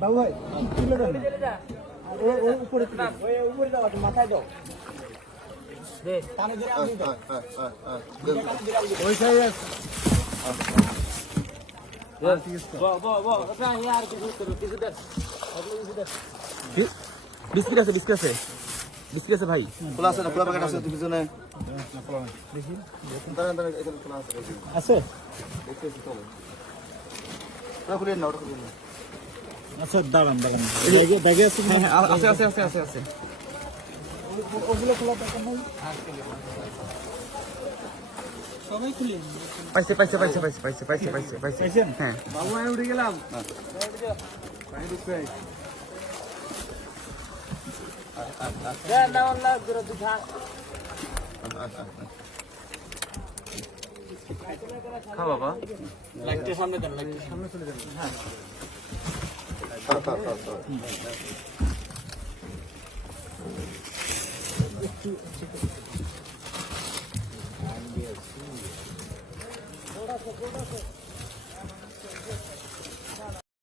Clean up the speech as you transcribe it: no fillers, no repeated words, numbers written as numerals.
বাবু ভাই তুলে দেন উপরে দাও মাথায় দাও কানে ধরে আমি দাও ওই সাইড বিস্কিট আছে বিস্কিট আছে ভাই খোলা আছে না খোলা প্যাকেট আছে তুমি জন্য দেখি দাঁড়ান এখানে খোলা আছে আছে ওটা খুলে নাও ওটা খুলে নাও আচ্ছা দাঁড়ান ব্যাগে আছে আছে ওগুলো খোলা প্যাকেট নাই সবাই খুলে পাইছে পাইছেন হ্যাঁ বাবু আমি উঠে গেলাম খা বাবা সামনে চলে যান হ্যাঁ थोड़ा सा